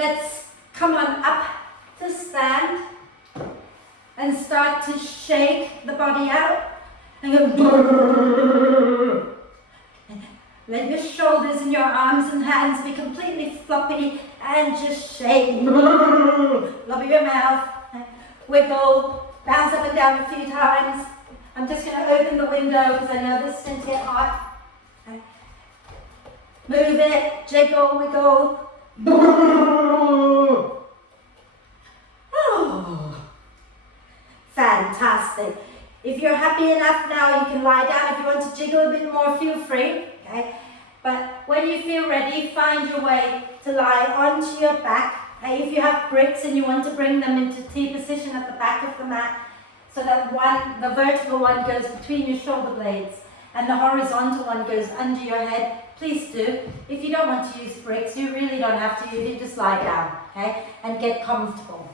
let's come on up to stand and start to shake the body out and go. Let your shoulders and your arms and hands be completely floppy and just shake. Lobby your mouth, wiggle, bounce up and down a few times. I'm just going to open the window because I know this is going to get hot. Move it, jiggle, wiggle. Oh, fantastic. If you're happy enough now, you can lie down. If you want to jiggle a bit more, feel free. Okay? But when you feel ready, find your way to lie onto your back. Okay? If you have bricks and you want to bring them into T position at the back of the mat, so that the vertical one goes between your shoulder blades and the horizontal one goes under your head, please do. If you don't want to use bricks, you really don't have to. You can just lie down, okay, and get comfortable.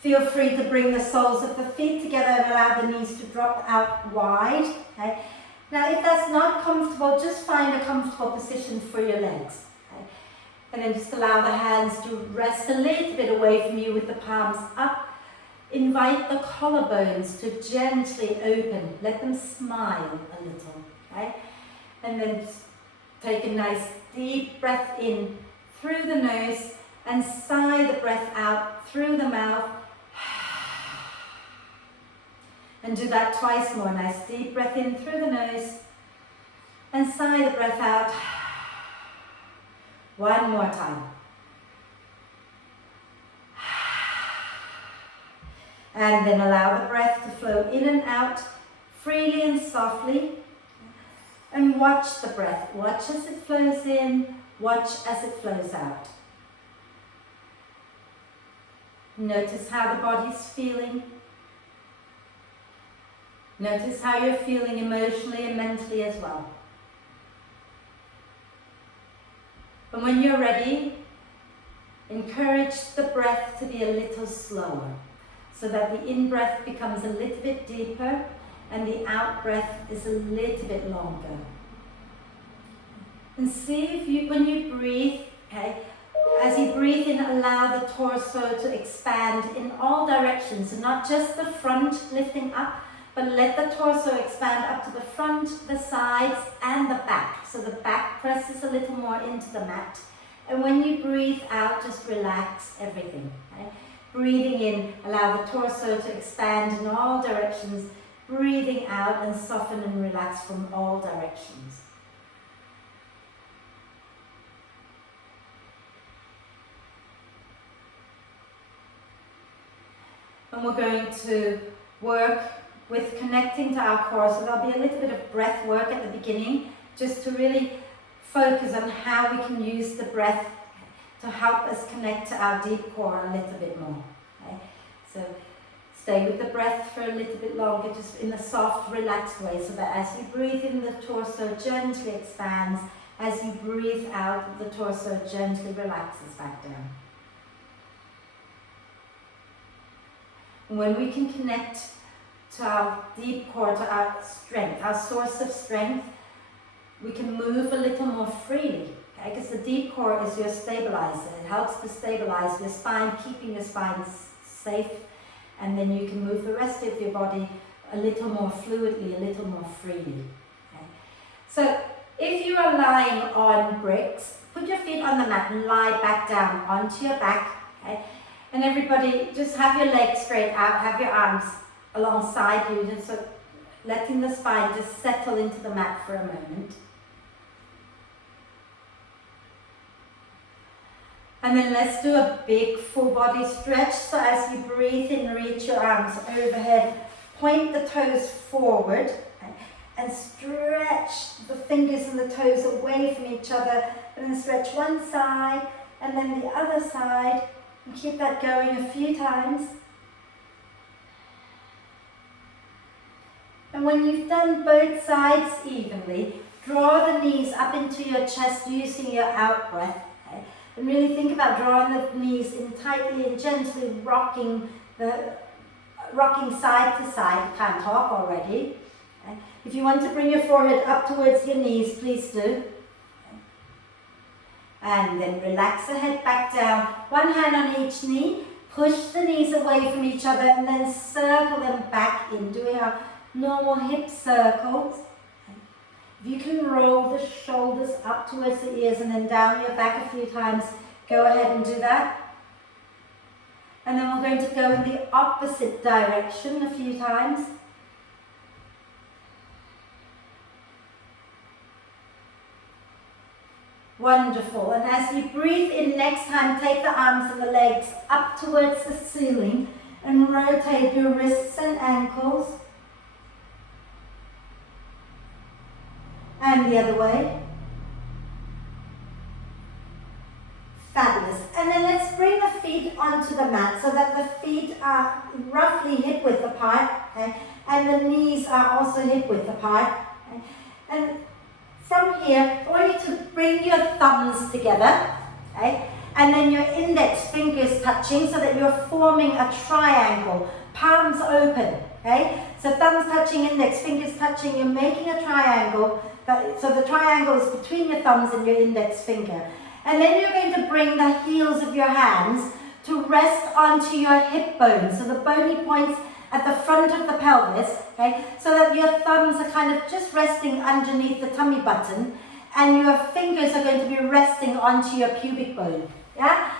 Feel free to bring the soles of the feet together and allow the knees to drop out wide. Okay? Now, if that's not comfortable, just find a comfortable position for your legs. Okay? And then just allow the hands to rest a little bit away from you with the palms up. Invite the collarbones to gently open. Let them smile a little. Okay? And then just take a nice deep breath in through the nose and sigh the breath out through the mouth. And do that twice more. Nice deep breath in through the nose and sigh the breath out. One more time. And then allow the breath to flow in and out freely and softly. And watch the breath. Watch as it flows in. Watch as it flows out. Notice how the body's feeling. Notice how you're feeling emotionally and mentally as well. And when you're ready, encourage the breath to be a little slower so that the in-breath becomes a little bit deeper and the out-breath is a little bit longer. And see if you, when you breathe, okay, as you breathe in, allow the torso to expand in all directions, so not just the front lifting up, but let the torso expand up to the front, the sides, and the back. So the back presses a little more into the mat. And when you breathe out, just relax everything. Okay? Breathing in, allow the torso to expand in all directions. Breathing out and soften and relax from all directions. And we're going to work with connecting to our core. So there'll be a little bit of breath work at the beginning, just to really focus on how we can use the breath to help us connect to our deep core a little bit more. Okay? So stay with the breath for a little bit longer, just in a soft, relaxed way, so that as you breathe in, the torso gently expands. As you breathe out, the torso gently relaxes back down. When we can connect to our deep core, to our strength, our source of strength, we can move a little more freely, okay? Because the deep core is your stabilizer. It helps to stabilize your spine, keeping your spine safe, and then you can move the rest of your body a little more fluidly, a little more freely. Okay? So if you are lying on bricks, put your feet on the mat and lie back down onto your back. Okay? And everybody, just have your legs straight out, have your arms alongside you, just so letting the spine just settle into the mat for a moment. And then let's do a big full body stretch. So as you breathe in, reach your arms overhead, point the toes forward, and stretch the fingers and the toes away from each other, and then stretch one side and then the other side, and keep that going a few times. And when you've done both sides evenly, draw the knees up into your chest using your out breath. Okay? And really think about drawing the knees in tightly and gently rocking side to side. You can't talk already. Okay? If you want to bring your forehead up towards your knees, please do. Okay? And then relax the head back down. One hand on each knee. Push the knees away from each other and then circle them back in, doing our normal hip circles. If you can roll the shoulders up towards the ears and then down your back a few times, go ahead and do that. And then we're going to go in the opposite direction a few times. Wonderful. And as you breathe in next time, take the arms and the legs up towards the ceiling and rotate your wrists and ankles. And the other way. Fabulous. And then let's bring the feet onto the mat so that the feet are roughly hip width apart, okay? And the knees are also hip width apart. Okay? And from here, I want you to bring your thumbs together, okay? And then your index fingers touching so that you're forming a triangle, palms open, okay? So thumbs touching, index fingers touching, you're making a triangle. So the triangle is between your thumbs and your index finger. And then you're going to bring the heels of your hands to rest onto your hip bones. So the bony points at the front of the pelvis, okay, so that your thumbs are kind of just resting underneath the tummy button and your fingers are going to be resting onto your pubic bone, yeah?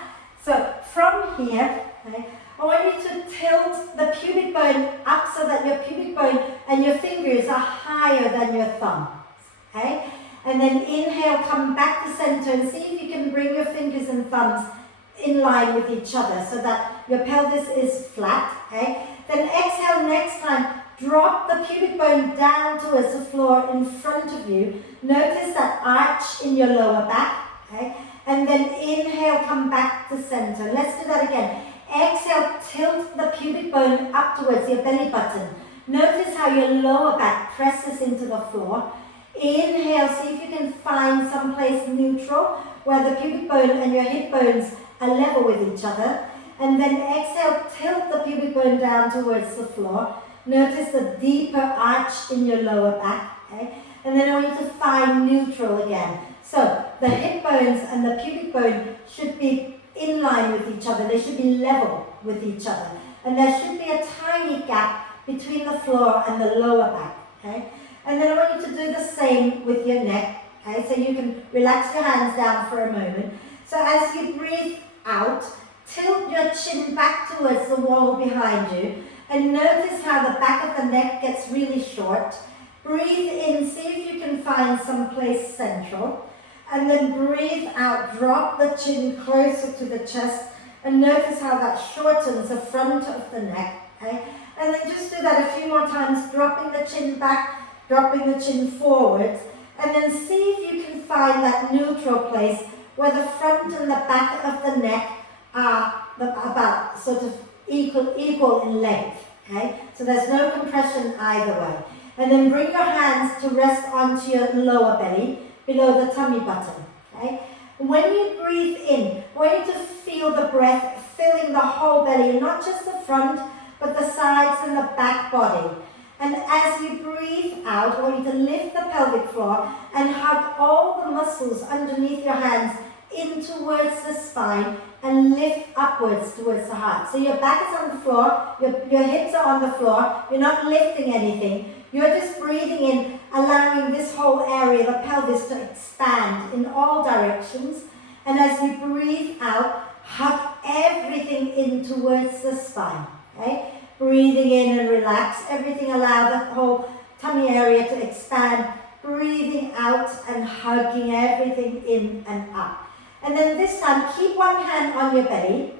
So from here, okay, I want you to tilt the pubic bone up so that your pubic bone and your fingers are higher than your thumbs, okay? And then inhale, come back to center and see if you can bring your fingers and thumbs in line with each other so that your pelvis is flat, okay? Then exhale next time, drop the pubic bone down towards the floor in front of you. Notice that arch in your lower back, okay? And then inhale, come back to center. Let's do that again. Exhale, tilt the pubic bone up towards your belly button. Notice how your lower back presses into the floor. Inhale, see if you can find some place neutral where the pubic bone and your hip bones are level with each other. And then exhale, tilt the pubic bone down towards the floor. Notice the deeper arch in your lower back, okay? And then I want you to find neutral again. So the hip bones and the pubic bone should be in line with each other. They should be level with each other. And there should be a tiny gap between the floor and the lower back, okay? And then I want you to do the same with your neck, okay? So you can relax your hands down for a moment. So as you breathe out, tilt your chin back towards the wall behind you and notice how the back of the neck gets really short. Breathe in, see if you can find some place central. And then breathe out, drop the chin closer to the chest and notice how that shortens the front of the neck, okay? And then just do that a few more times, dropping the chin back, dropping the chin forwards, and then see if you can find that neutral place where the front and the back of the neck are about sort of equal in length, okay? So there's no compression either way. And then bring your hands to rest onto your lower belly, below the tummy button, okay? When you breathe in, I want you to feel the breath filling the whole belly, not just the front, but the sides and the back body. And as you breathe out, I want you to lift the pelvic floor and hug all the muscles underneath your hands in towards the spine and lift upwards towards the heart. So your back is on the floor, your hips are on the floor, you're not lifting anything. You're just breathing in, allowing this whole area, the pelvis, to expand in all directions. And as you breathe out, hug everything in towards the spine, okay? Breathing in and relax, everything, allow the whole tummy area to expand. Breathing out and hugging everything in and up. And then this time, keep one hand on your belly.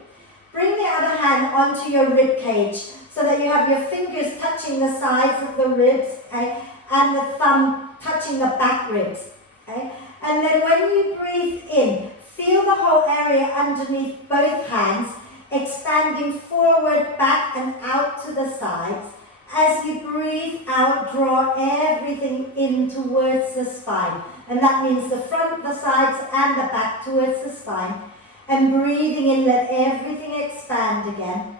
Bring the other hand onto your rib cage so that you have your fingers touching the sides of the ribs, okay? And the thumb touching the back ribs, okay? And then when you breathe in, feel the whole area underneath both hands, expanding forward, back, and out to the sides. As you breathe out, draw everything in towards the spine. And that means the front, the sides, and the back towards the spine. And breathing in, let everything expand again.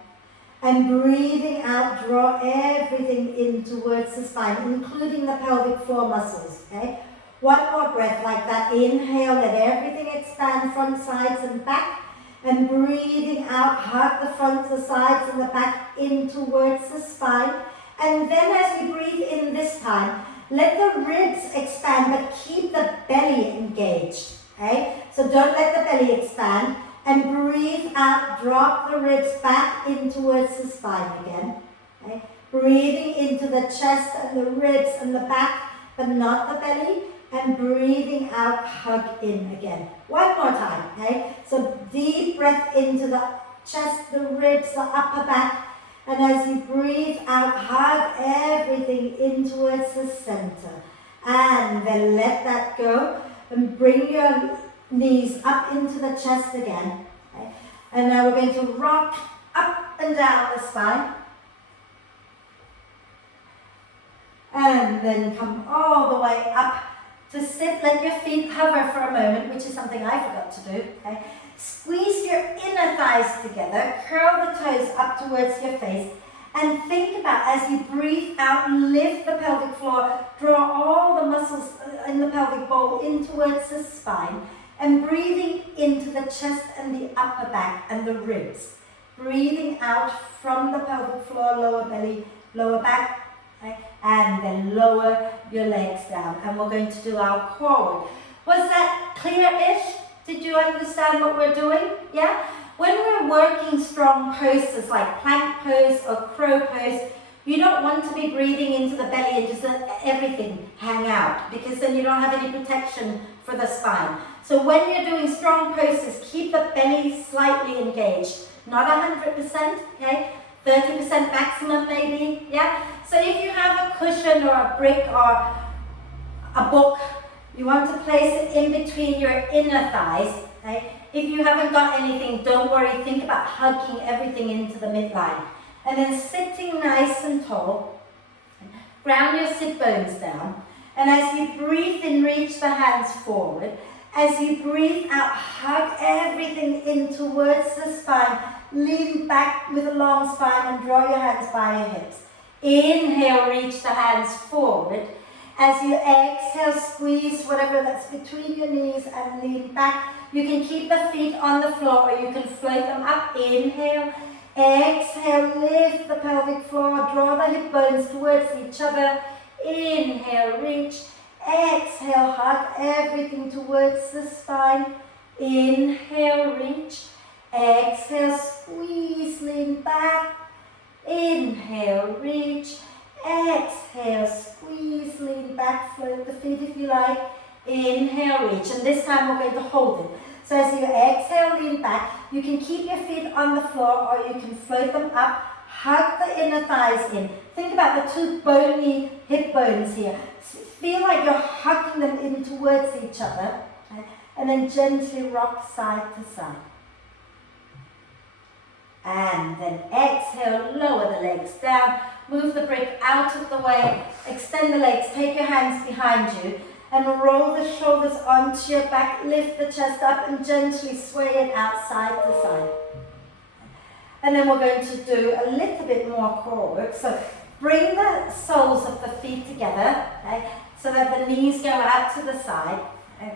And breathing out, draw everything in towards the spine, including the pelvic floor muscles, okay? One more breath like that. Inhale, let everything expand, front, sides and back. And breathing out, hug the front, the sides and the back in towards the spine. And then as we breathe in this time, let the ribs expand, but keep the belly engaged. Okay? So don't let the belly expand. And breathe out, drop the ribs back in towards the spine again. Okay? Breathing into the chest and the ribs and the back, but not the belly. And breathing out, hug in again. One more time, okay? So deep breath into the chest, the ribs, the upper back. And as you breathe out, hug everything in towards the center. And then let that go. And bring your knees up into the chest again. Okay? And now we're going to rock up and down the spine. And then come all the way up to sit. Let your feet hover for a moment, which is something I forgot to do. Okay? Squeeze your inner thighs together, curl the toes up towards your face, and think about, as you breathe out, lift the pelvic floor, draw all the muscles in the pelvic bowl in towards the spine, and breathing into the chest and the upper back and the ribs. Breathing out from the pelvic floor, lower belly, lower back, okay? And then lower your legs down. And we're going to do our core work. Was that clear-ish? Did you understand what we're doing? Yeah? When we're working strong poses like plank pose or crow pose, you don't want to be breathing into the belly and just let everything hang out, because then you don't have any protection for the spine. So when you're doing strong poses, keep the belly slightly engaged. Not 100%, okay? 30% maximum maybe, yeah? So if you have a cushion or a brick or a book, you want to place it in between your inner thighs, okay? If you haven't got anything, don't worry, think about hugging everything into the midline. And then sitting nice and tall, ground your sit bones down, and as you breathe in, reach the hands forward. As you breathe out, hug everything in towards the spine, lean back with a long spine and draw your hands by your hips. Inhale, reach the hands forward. As you exhale, squeeze whatever that's between your knees and lean back. You can keep the feet on the floor or you can float them up. Inhale, exhale, lift the pelvic floor, draw the hip bones towards each other. Inhale, reach. Exhale, hug everything towards the spine. Inhale, reach. Exhale, squeeze, lean back. Inhale, reach. Exhale, squeeze, lean back, float the feet if you like. Inhale, reach. And this time we're going to hold it. So as you exhale, lean back, you can keep your feet on the floor or you can float them up. Hug the inner thighs in. Think about the two bony hip bones here. Feel like you're hugging them in towards each other. Okay? And then gently rock side to side. And then exhale, lower the legs down. Move the brick out of the way. Extend the legs, take your hands behind you. And roll the shoulders onto your back. Lift the chest up and gently sway it out side to side. And then we're going to do a little bit more core work. So bring the soles of the feet together, okay, so that the knees go out to the side. Okay.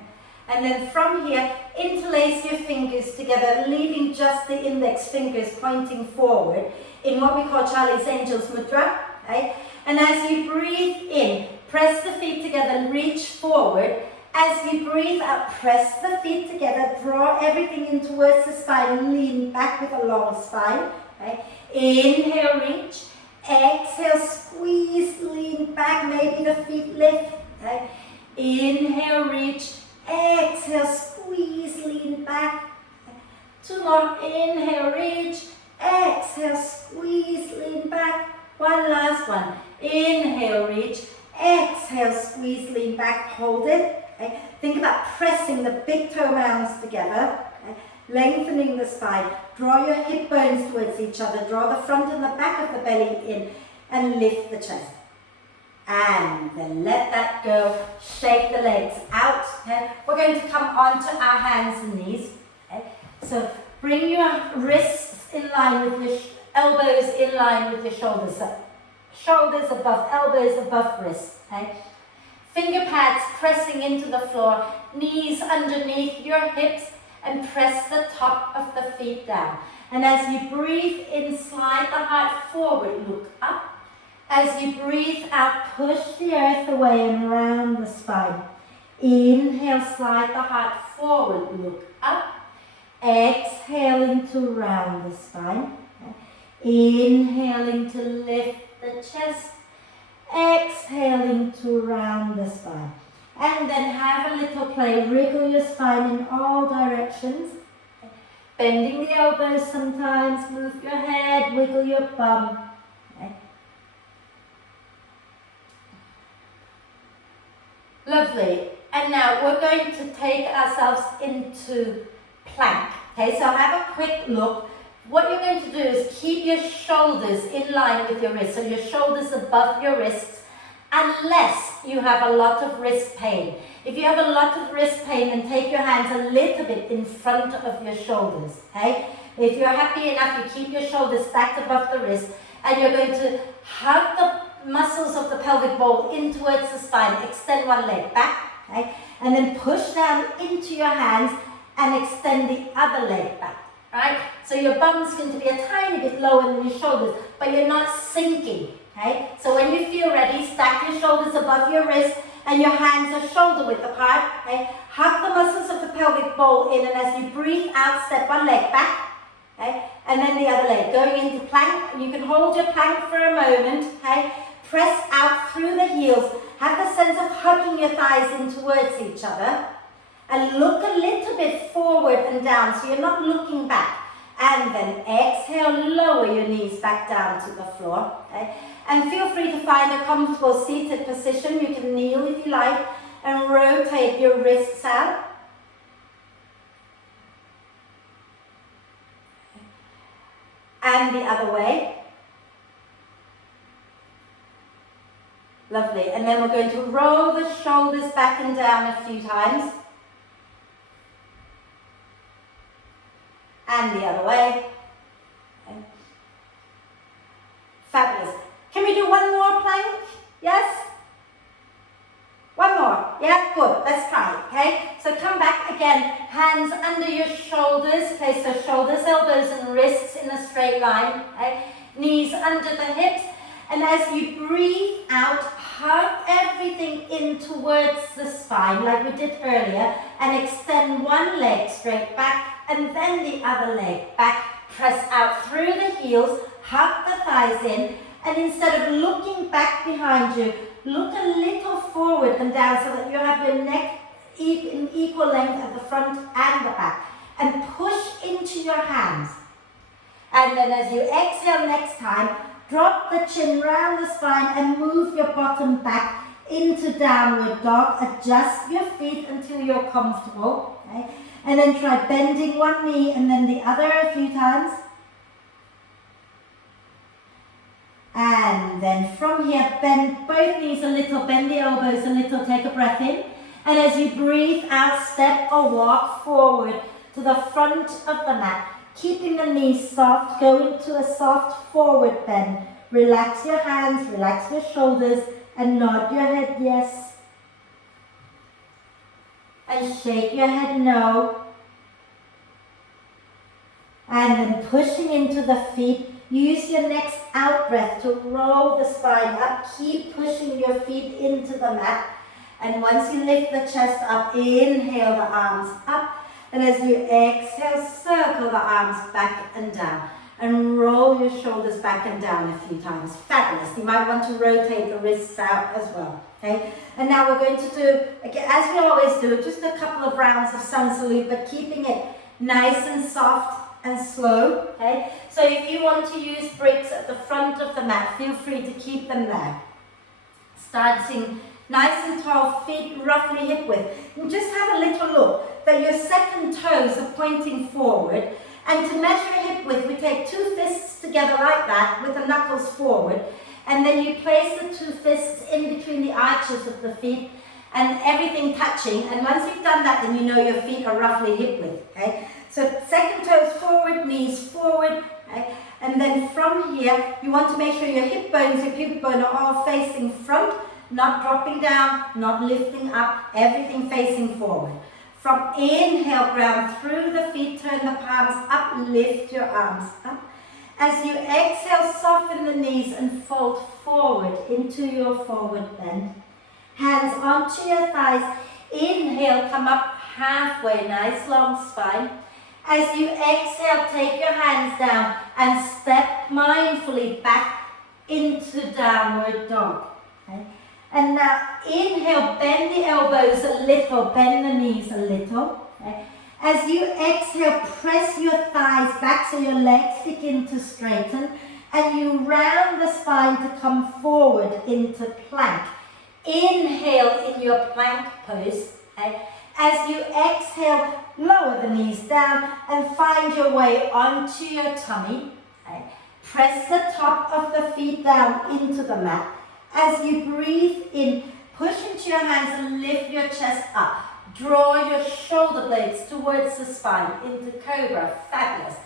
And then from here, interlace your fingers together, leaving just the index fingers pointing forward in what we call Charlie's Angels Mudra. Okay. And as you breathe in, press the feet together, reach forward. As you breathe out, press the feet together, draw everything in towards the spine, lean back with a long spine. Okay. Inhale, reach. Exhale, squeeze, lean back, maybe the feet lift. Okay. Inhale, reach. Exhale, squeeze, lean back. Okay. Two more. Inhale, reach. Exhale, squeeze, lean back. One last one. Inhale, reach. Exhale, squeeze, lean back, hold it. Okay. Think about pressing the big toe mounds together, okay. Lengthening the spine. Draw your hip bones towards each other. Draw the front and the back of the belly in and lift the chest. And then let that go. Shake the legs out. Okay. We're going to come onto our hands and knees. Okay. So bring your wrists in line with your elbows in line with your shoulders. So shoulders above elbows, above wrists. Okay. Finger pads pressing into the floor, knees underneath your hips, and press the top of the feet down. And as you breathe in, slide the heart forward, look up. As you breathe out, push the earth away and round the spine. Inhale, slide the heart forward, look up. Exhaling to round the spine. Inhaling to lift the chest. Exhaling to round the spine. And then have a little play. Wriggle your spine in all directions. Bending the elbows sometimes. Move your head. Wiggle your bum. Okay. Lovely. And now we're going to take ourselves into plank. Okay, so have a quick look. What you're going to do is keep your shoulders in line with your wrists. So your shoulders above your wrists, unless you have a lot of wrist pain. If you have a lot of wrist pain, then take your hands a little bit in front of your shoulders, okay? If you're happy enough, you keep your shoulders stacked above the wrist, and you're going to hug the muscles of the pelvic bowl in towards the spine. Extend one leg back, okay? And then push down into your hands and extend the other leg back, right? So your bum's going to be a tiny bit lower than your shoulders, but you're not sinking. Okay? So when you feel ready, stack your shoulders above your wrist and your hands are shoulder width apart. Okay? Hug the muscles of the pelvic bowl in, and as you breathe out, step one leg back. Okay? And then the other leg. Going into plank. You can hold your plank for a moment. Okay? Press out through the heels. Have the sense of hugging your thighs in towards each other. And look a little bit forward and down, so you're not looking back. And then exhale, lower your knees back down to the floor. Okay? And feel free to find a comfortable seated position. You can kneel if you like and rotate your wrists out. And the other way. Lovely. And then we're going to roll the shoulders back and down a few times. And the other way. Okay. Fabulous. Can we do one more plank? Yes? One more. Yeah, good. Let's try it, okay? So come back again. Hands under your shoulders. Okay, so shoulders, elbows, and wrists in a straight line. Okay? Knees under the hips. And as you breathe out, hug everything in towards the spine like we did earlier. And extend one leg straight back. And then the other leg back. Press out through the heels. Hug the thighs in. And instead of looking back behind you, look a little forward and down so that you have your neck in equal length at the front and the back. And push into your hands. And then as you exhale next time, drop the chin round the spine and move your bottom back into downward dog. Adjust your feet until you're comfortable. Okay? And then try bending one knee and then the other a few times. And then from here, bend both knees a little, bend the elbows a little, take a breath in. And as you breathe out, step or walk forward to the front of the mat. Keeping the knees soft, go into a soft forward bend. Relax your hands, relax your shoulders, and nod your head yes. And shake your head no. And then pushing into the feet. Use your next out breath to roll the spine up. Keep pushing your feet into the mat. And once you lift the chest up, inhale the arms up. And as you exhale, circle the arms back and down. And roll your shoulders back and down a few times. Fabulous. You might want to rotate the wrists out as well. Okay? And now we're going to do, again, as we always do, just a couple of rounds of sun salute, but keeping it nice and soft and slow. Okay? So if you want to use bricks at the front of the mat, feel free to keep them there. Starting nice and tall, feet roughly hip width. And just have a little look that your second toes are pointing forward. And to measure hip width, we take two fists together like that with the knuckles forward. And then you place the two fists in between the arches of the feet and everything touching. And once you've done that, then you know your feet are roughly hip width. Okay? So second toes forward, knees forward. Okay? And then from here, you want to make sure your hip bones, your pubic bone are all facing front. not dropping down, not lifting up, everything facing forward. From inhale, ground through the feet, turn the palms up, lift your arms up. As you exhale, soften the knees and fold forward into your forward bend. Hands onto your thighs. Inhale, come up halfway, nice long spine. As you exhale, take your hands down and step mindfully back into downward dog. Okay? And now inhale, bend the elbows a little, bend the knees a little. Okay? As you exhale, press your thighs back so your legs begin to straighten and you round the spine to come forward into plank. Inhale in your plank pose. Okay? As you exhale, lower the knees down and find your way onto your tummy. Okay? Press the top of the feet down into the mat. As you breathe in, push into your hands and lift your chest up. Draw your shoulder blades towards the spine into cobra. Fabulous.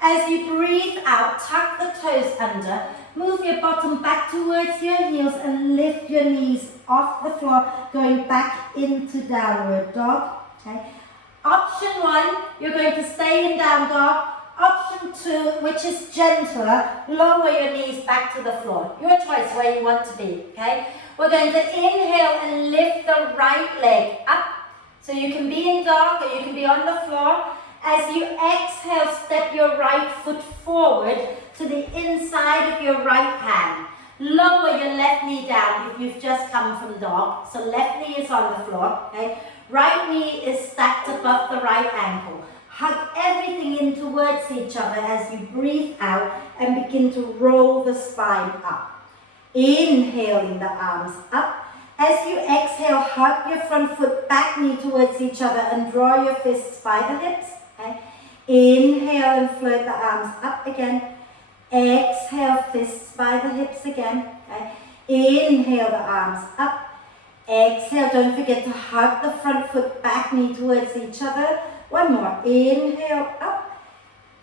As you breathe out, tuck the toes under. Move your bottom back towards your heels and lift your knees off the floor, going back into downward dog. Okay. Option 1, you're going to stay in down dog. Option 2, which is gentler, lower your knees back to the floor. Your choice where you want to be. Okay. We're going to inhale and lift the right leg up. So you can be in dog or you can be on the floor. As you exhale, step your right foot forward to the inside of your right hand. Lower your left knee down if you've just come from dog. So left knee is on the floor. Okay? Right knee is stacked above the right ankle. Hug everything in towards each other as you breathe out and begin to roll the spine up. Inhaling the arms up. As you exhale, hug your front foot, back knee towards each other and draw your fists by the hips. Okay? Inhale and float the arms up again. Exhale, fists by the hips again. Okay? Inhale the arms up. Exhale, don't forget to hug the front foot, back knee towards each other. One more. Inhale up.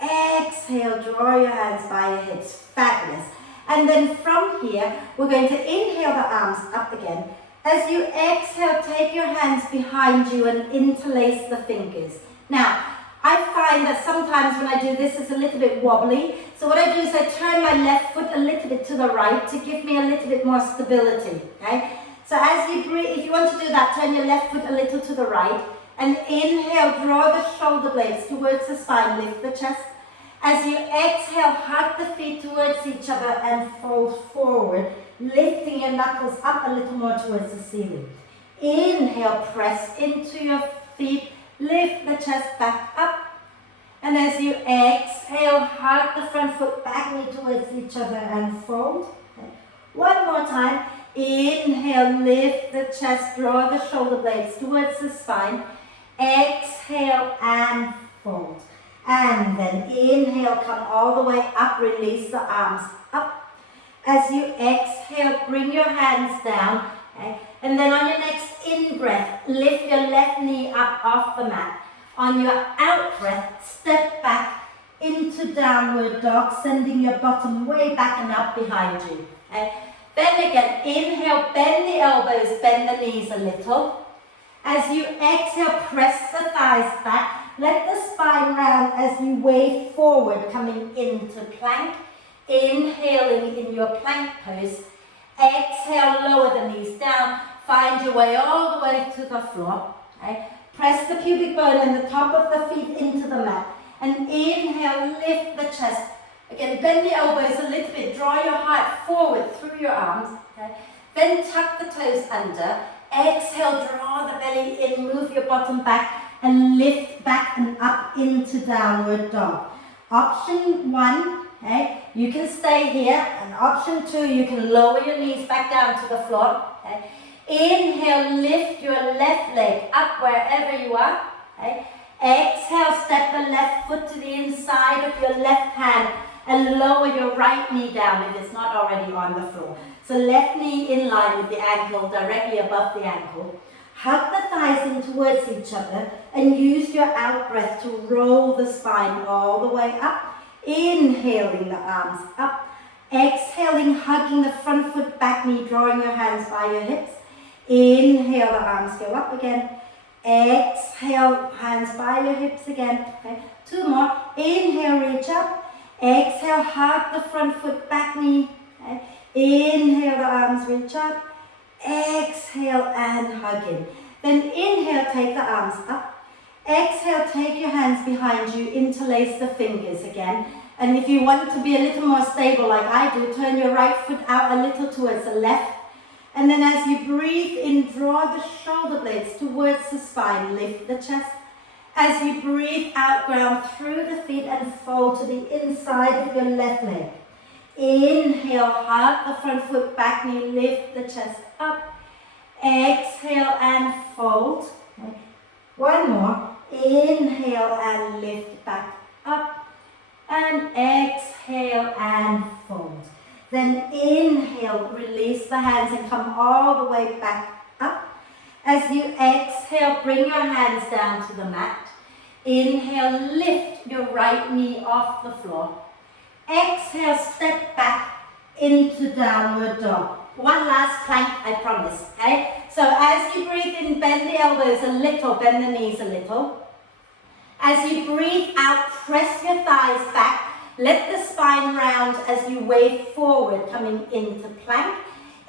Exhale, draw your hands by your hips. Fabulous. And then from here, we're going to inhale the arms up again. As you exhale, take your hands behind you and interlace the fingers. Now, I find that sometimes when I do this, it's a little bit wobbly. So what I do is I turn my left foot a little bit to the right to give me a little bit more stability. Okay? So as you breathe, if you want to do that, turn your left foot a little to the right. And inhale, draw the shoulder blades towards the spine, lift the chest. As you exhale, hug the feet towards each other and fold forward, lifting your knuckles up a little more towards the ceiling. Inhale, press into your feet, lift the chest back up. And as you exhale, hug the front foot back knee towards each other and fold. Okay. One more time. Inhale, lift the chest, draw the shoulder blades towards the spine. Exhale and fold. And then inhale, come all the way up, release the arms up. As you exhale, bring your hands down. Okay? And then on your next in-breath, lift your left knee up off the mat. On your out-breath, step back into downward dog, sending your bottom way back and up behind you. Okay? Then again, inhale, bend the elbows, bend the knees a little. As you exhale, press the thighs back. Let the spine round as you wave forward, coming into plank. Inhaling in your plank pose. Exhale, lower the knees down. Find your way all the way to the floor. Okay? Press the pubic bone and the top of the feet into the mat. And inhale, lift the chest. Again, bend the elbows a little bit. Draw your heart forward through your arms. Okay? Then tuck the toes under. Exhale, draw the belly in. Move your bottom back. And lift back and up into downward dog. Option 1, okay, you can stay here. And option 2, you can lower your knees back down to the floor. Okay. Inhale, lift your left leg up wherever you are. Okay. Exhale, step the left foot to the inside of your left hand and lower your right knee down if it's not already on the floor. So left knee in line with the ankle, directly above the ankle. Hug the thighs in towards each other and use your out breath to roll the spine all the way up. Inhaling the arms up. Exhaling, hugging the front foot, back knee, drawing your hands by your hips. Inhale, the arms go up again. Exhale, hands by your hips again. Okay. 2 more. Inhale, reach up. Exhale, hug the front foot, back knee. Okay. Inhale, the arms reach up. Exhale and hug in. Then inhale, take the arms up. Exhale, take your hands behind you, interlace the fingers again. And if you want to be a little more stable like I do, turn your right foot out a little towards the left. And then as you breathe in, draw the shoulder blades towards the spine, lift the chest. As you breathe out, ground through the feet and fold to the inside of your left leg. Inhale, hug the front foot, back knee, lift the chest up. Exhale and fold. 1 more. Inhale and lift back up. And exhale and fold. Then inhale, release the hands and come all the way back up. As you exhale, bring your hands down to the mat. Inhale, lift your right knee off the floor. Exhale, step back into downward dog. 1 last plank, I promise, okay? So as you breathe in, bend the elbows a little, bend the knees a little. As you breathe out, press your thighs back. Let the spine round as you wave forward, coming into plank.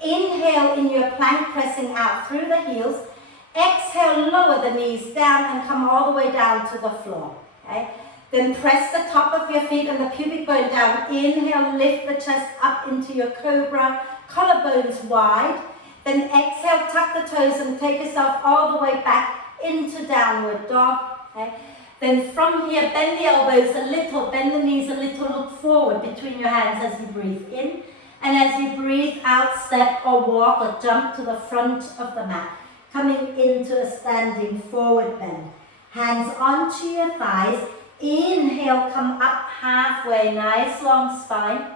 Inhale in your plank, pressing out through the heels. Exhale, lower the knees down and come all the way down to the floor. Okay? Then press the top of your feet and the pubic bone down. Inhale, lift the chest up into your cobra, collarbones wide. Then exhale, tuck the toes and take yourself all the way back into downward dog. Okay? Then from here, bend the elbows a little, bend the knees a little, look forward between your hands as you breathe in. And as you breathe out, step or walk or jump to the front of the mat, coming into a standing forward bend. Hands onto your thighs. Inhale, come up halfway, nice long spine.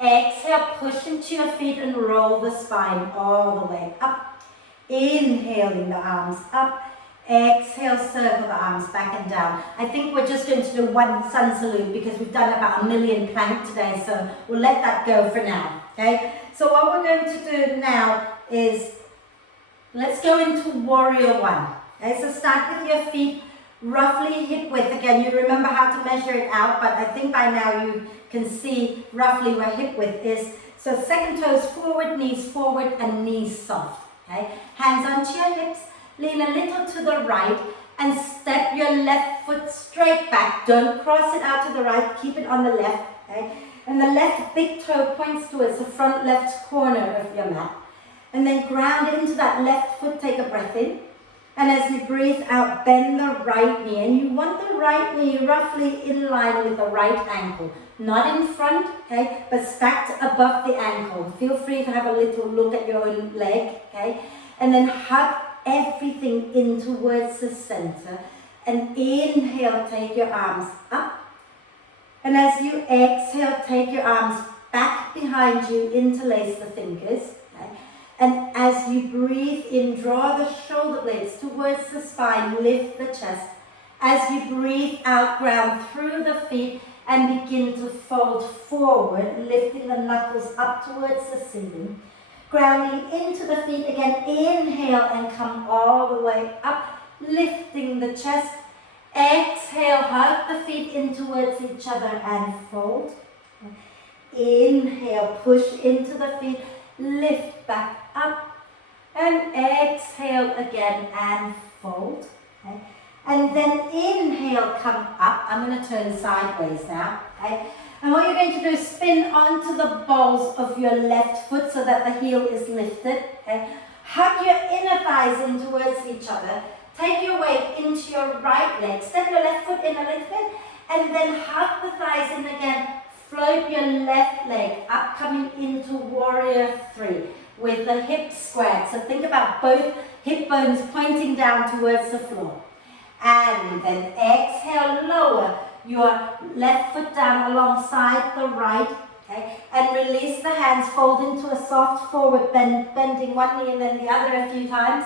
Exhale, push into your feet and roll the spine all the way up. Inhaling the arms up. Exhale, circle the arms back and down. I think we're just going to do 1 sun salute because we've done about 1 million plank today, so we'll let that go for now, okay? So what we're going to do now is, let's go into warrior 1. Okay, so start with your feet roughly hip width. Again, you remember how to measure it out, but I think by now you can see roughly where hip width is. So second toes forward, knees forward, and knees soft, okay? Hands onto your hips. Lean a little to the right and step your left foot straight back. Don't cross it out to the right, keep it on the left. Okay? And the left big toe points towards the front left corner of your mat. And then ground into that left foot, take a breath in. And as you breathe out, bend the right knee. And you want the right knee roughly in line with the right ankle. Not in front, okay, but stacked above the ankle. Feel free to have a little look at your own leg, okay? And then hug everything in towards the center. And inhale, take your arms up. And as you exhale, take your arms back behind you, interlace the fingers. Okay? And as you breathe in, draw the shoulder blades towards the spine, lift the chest. As you breathe out, ground through the feet and begin to fold forward, lifting the knuckles up towards the ceiling. Grounding into the feet again, inhale and come all the way up, lifting the chest. Exhale, hug the feet in towards each other and fold. Inhale, push into the feet, lift back up. And exhale again and fold. Okay. And then inhale, come up. I'm going to turn sideways now. Okay. And what you're going to do is spin onto the balls of your left foot so that the heel is lifted. Okay? Hug your inner thighs in towards each other. Take your weight into your right leg. Step your left foot in a little bit. And then hug the thighs in again. Float your left leg up, coming into warrior 3 with the hips squared. So think about both hip bones pointing down towards the floor. And then exhale, lower your left foot down alongside the right, okay? And release the hands, fold into a soft forward bend, bending one knee and then the other a few times.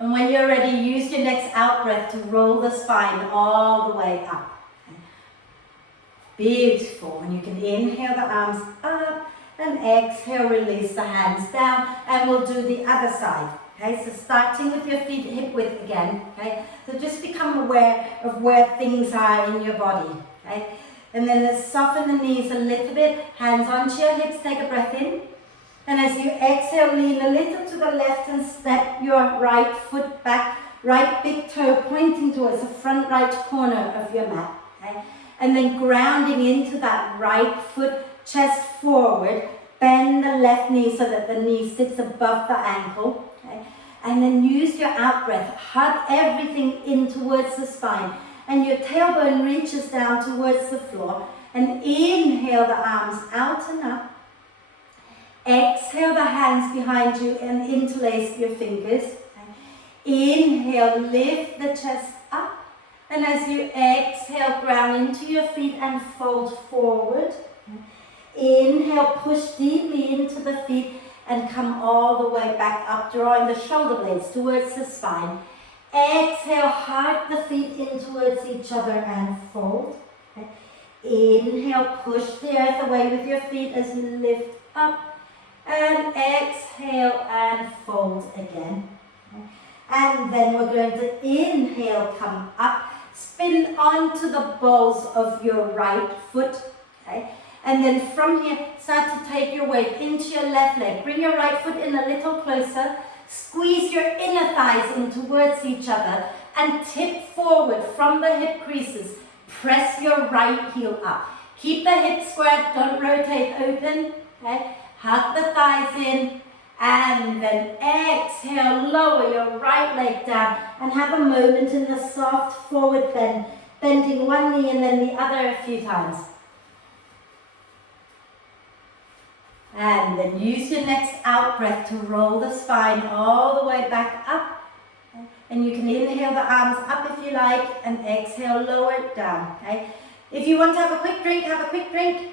And when you're ready, use your next out breath to roll the spine all the way up. Okay? Beautiful. And you can inhale the arms up and exhale, release the hands down, and we'll do the other side. Okay, so starting with your feet hip width again. Okay, so just become aware of where things are in your body. Okay, and then let's soften the knees a little bit, hands onto your hips, take a breath in. And as you exhale, lean a little to the left and step your right foot back, right big toe pointing towards the front right corner of your mat. Okay? And then grounding into that right foot, chest forward, bend the left knee so that the knee sits above the ankle. Okay? And then use your out breath, hug everything in towards the spine. And your tailbone reaches down towards the floor. And inhale the arms out and up. Exhale the hands behind you and interlace your fingers. Inhale, lift the chest up. And as you exhale, ground into your feet and fold forward. Inhale, push deeply into the feet and come all the way back up, drawing the shoulder blades towards the spine. Exhale, hug the feet in towards each other and fold. Inhale, push the earth away with your feet as you lift up. And exhale and fold again. And then we're going to inhale, come up, spin onto the balls of your right foot. Okay? And then from here, start to take your weight into your left leg. Bring your right foot in a little closer. Squeeze your inner thighs in towards each other and tip forward from the hip creases. Press your right heel up. Keep the hips squared, don't rotate open. Okay? Hug the thighs in, and then exhale, lower your right leg down and have a moment in the soft forward bend, bending one knee and then the other a few times. And then use your next out breath to roll the spine all the way back up. And you can inhale the arms up if you like, and exhale, lower it down. Okay? If you want to have a quick drink, have a quick drink.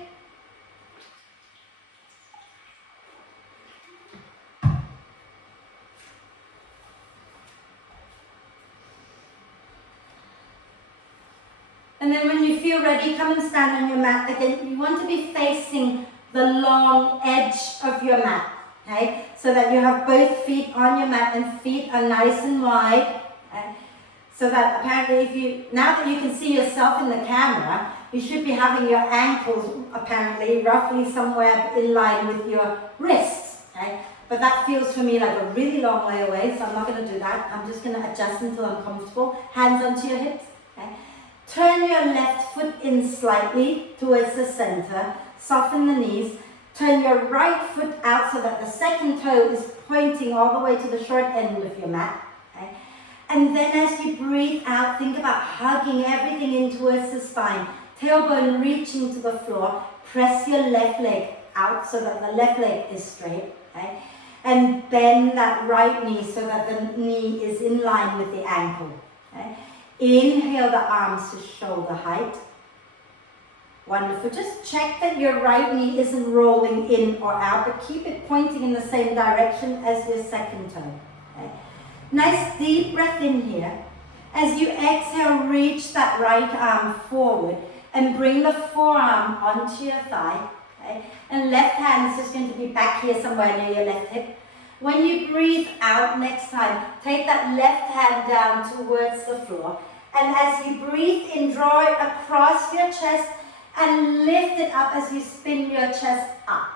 And then when you feel ready, come and stand on your mat. Again, you want to be facing the long edge of your mat, okay? So that you have both feet on your mat and feet are nice and wide. Okay? So that apparently now that you can see yourself in the camera, you should be having your ankles apparently roughly somewhere in line with your wrists, okay? But that feels for me like a really long way away, so I'm not going to do that. I'm just going to adjust until I'm comfortable. Hands onto your hips, okay? Turn your left foot in slightly towards the center. Soften the knees. Turn your right foot out so that the second toe is pointing all the way to the short end of your mat. Okay? And then as you breathe out, think about hugging everything in towards the spine. Tailbone reaching to the floor. Press your left leg out so that the left leg is straight. Okay? And bend that right knee so that the knee is in line with the ankle. Okay? Inhale the arms to shoulder height. Wonderful. Just check that your right knee isn't rolling in or out, but keep it pointing in the same direction as your second toe. Okay. Nice deep breath in here. As you exhale, reach that right arm forward and bring the forearm onto your thigh. Okay. And left hand is just going to be back here somewhere near your left hip. When you breathe out next time, take that left hand down towards the floor. And as you breathe in, draw it across your chest and lift it up as you spin your chest up.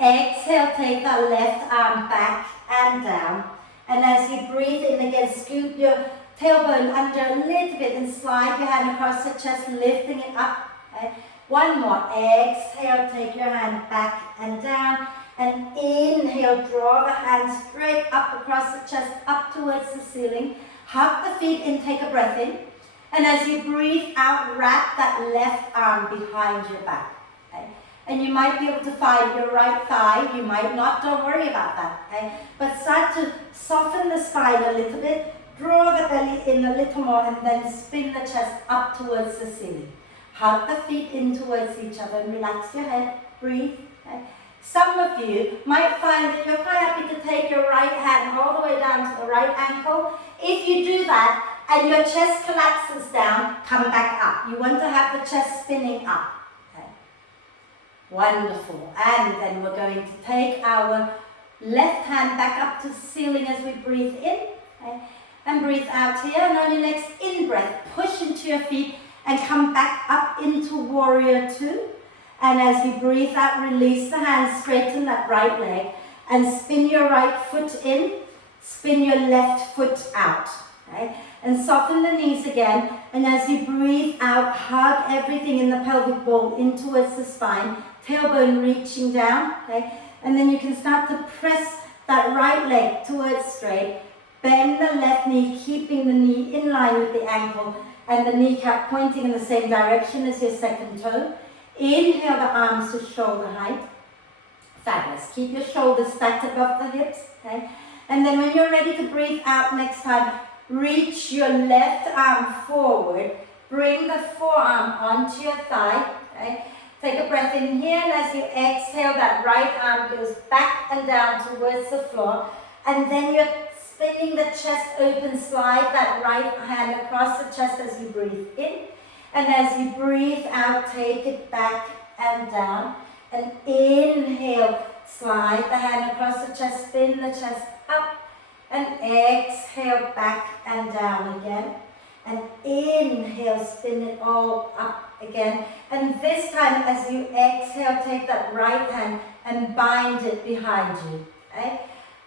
Exhale, take that left arm back and down. And as you breathe in again, scoop your tailbone under a little bit and slide your hand across the chest, lifting it up. Okay. One more. Exhale, take your hand back and down. And inhale, draw the hands straight up across the chest, up towards the ceiling. Hug the feet in, take a breath in. And as you breathe out, wrap that left arm behind your back. Okay? And you might be able to find your right thigh. You might not, don't worry about that. Okay? But start to soften the spine a little bit. Draw the belly in a little more and then spin the chest up towards the ceiling. Hug the feet in towards each other and relax your head. Breathe. Okay? Some of you might find that you're quite happy to take your right hand all the way down to the right ankle. If you do that and your chest collapses down, come back up. You want to have the chest spinning up. Wonderful. And then we're going to take our left hand back up to the ceiling as we breathe in. Okay? And breathe out here. And on your next in-breath, push into your feet and come back up into warrior two. And as you breathe out, release the hands, straighten that right leg. And spin your right foot in, spin your left foot out. Okay? And soften the knees again. And as you breathe out, hug everything in the pelvic bowl in towards the spine. Tailbone reaching down. Okay? And then you can start to press that right leg towards straight. Bend the left knee, keeping the knee in line with the ankle. And the kneecap pointing in the same direction as your second toe. Inhale the arms to shoulder height. Fabulous. Keep your shoulders stacked above the hips. Okay? And then when you're ready to breathe out next time, reach your left arm forward. Bring the forearm onto your thigh. Okay? Take a breath in here, and as you exhale, that right arm goes back and down towards the floor. And then you're spinning the chest open, slide that right hand across the chest as you breathe in. And as you breathe out, take it back and down. And inhale, slide the hand across the chest, spin the chest up. And exhale, back and down again. And inhale, spin it all up again. And this time, as you exhale, take that right hand and bind it behind you. Okay?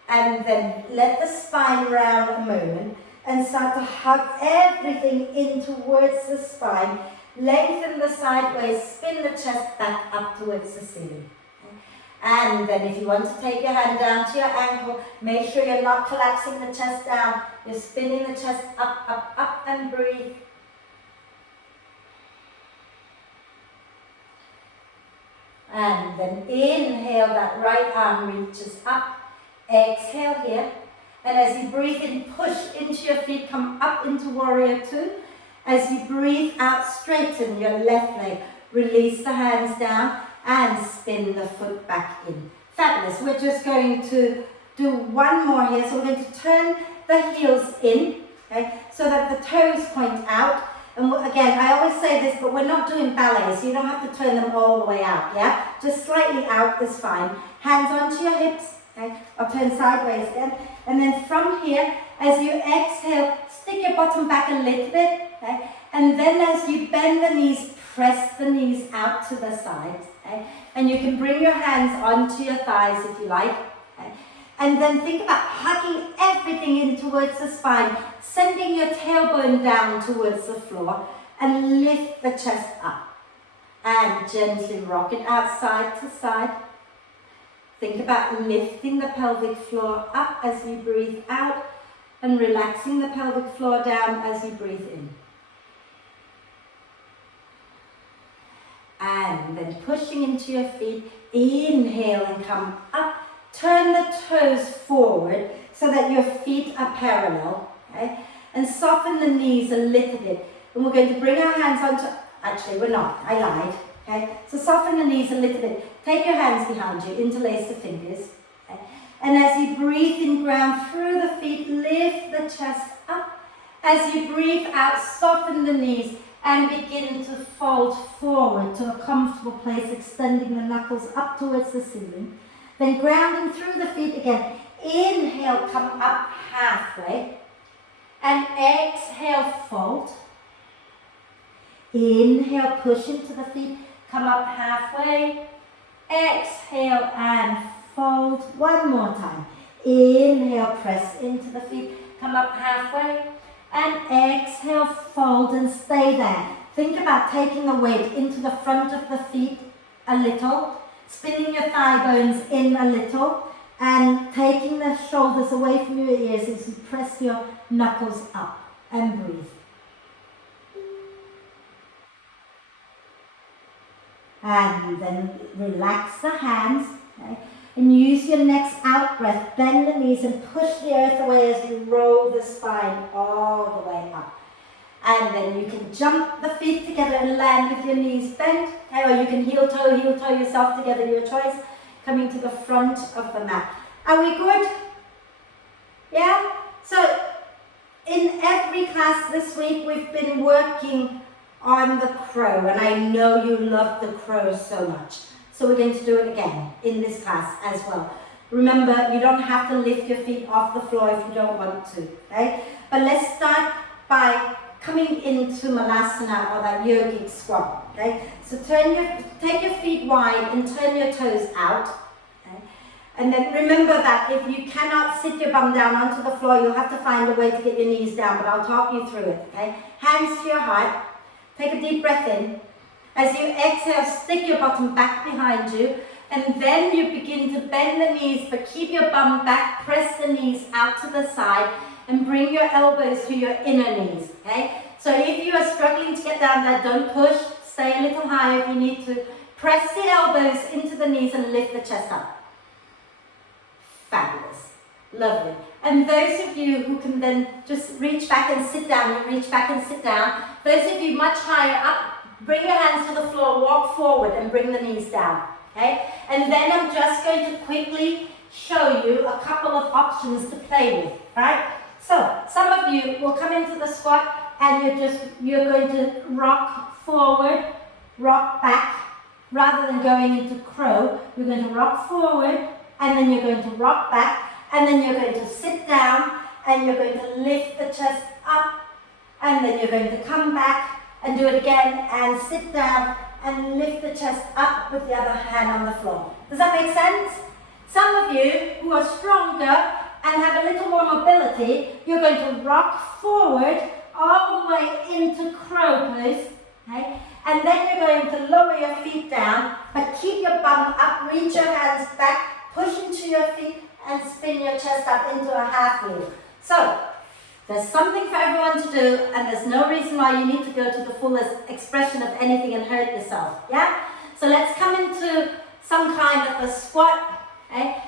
And then let the spine round a moment and start to hug everything in towards the spine. Lengthen the sideways, spin the chest back up towards the ceiling. Okay? And then if you want to take your hand down to your ankle, make sure you're not collapsing the chest down. You're spinning the chest up, up, up, and breathe. And then inhale, that right arm reaches up. Exhale here. And as you breathe in, push into your feet, come up into warrior two. As you breathe out, straighten your left leg. Release the hands down and spin the foot back in. Fabulous. We're just going to do one more here. So we're going to turn the heels in, okay, so that the toes point out. And again, I always say this, but we're not doing ballet, so you don't have to turn them all the way out, yeah? Just slightly out is fine. Hands onto your hips, okay? I'll turn sideways again. And then from here, as you exhale, stick your bottom back a little bit, okay? And then as you bend the knees, press the knees out to the sides, okay? And you can bring your hands onto your thighs if you like, okay? And then think about hugging everything in towards the spine, sending your tailbone down towards the floor, and lift the chest up. And gently rock it out side to side. Think about lifting the pelvic floor up as you breathe out, and relaxing the pelvic floor down as you breathe in. And then pushing into your feet, inhale and come up. Turn the toes forward so that your feet are parallel, okay? And soften the knees a little bit. And we're going to bring our hands onto, actually we're not, I lied, okay? So soften the knees a little bit. Take your hands behind you, interlace the fingers. Okay? And as you breathe in, ground through the feet, lift the chest up. As you breathe out, soften the knees and begin to fold forward to a comfortable place, extending the knuckles up towards the ceiling. Then grounding through the feet again. Inhale, come up halfway. And exhale, fold. Inhale, push into the feet, come up halfway. Exhale and fold. One more time. Inhale, press into the feet, come up halfway. And exhale, fold and stay there. Think about taking the weight into the front of the feet a little. Spinning your thigh bones in a little and taking the shoulders away from your ears as you press your knuckles up and breathe. And then relax the hands, okay? And use your next out breath. Bend the knees and push the earth away as you roll the spine all the way up. And then you can jump the feet together and land with your knees bent. Okay? Or you can heel toe yourself together, your choice. Coming to the front of the mat. Are we good? Yeah? So, in every class this week, we've been working on the crow. And I know you love the crow so much. So we're going to do it again in this class as well. Remember, you don't have to lift your feet off the floor if you don't want to, okay? But let's start by coming into Malasana, or that yogic squat, okay? So take your feet wide and turn your toes out, okay? And then remember that if you cannot sit your bum down onto the floor, you'll have to find a way to get your knees down, but I'll talk you through it, okay? Hands to your heart, take a deep breath in. As you exhale, stick your bottom back behind you, and then you begin to bend the knees, but keep your bum back, press the knees out to the side, and bring your elbows to your inner knees, okay? So if you are struggling to get down there, don't push, stay a little higher if you need to. Press the elbows into the knees and lift the chest up. Fabulous. Lovely. And those of you who can then just reach back and sit down, you reach back and sit down. Those of you much higher up, bring your hands to the floor, walk forward and bring the knees down, okay? And then I'm just going to quickly show you a couple of options to play with, right? So, some of you will come into the squat and you're going to rock forward, rock back, rather than going into crow. You're going to rock forward, and then you're going to rock back, and then you're going to sit down, and you're going to lift the chest up, and then you're going to come back and do it again, and sit down, and lift the chest up with the other hand on the floor. Does that make sense? Some of you who are stronger and have a little more mobility, you're going to rock forward all the way into crow pose, okay? And then you're going to lower your feet down, but keep your bum up, reach your hands back, push into your feet, and spin your chest up into a half wheel. So, there's something for everyone to do, and there's no reason why you need to go to the fullest expression of anything and hurt yourself, yeah? So let's come into some kind of a squat, okay?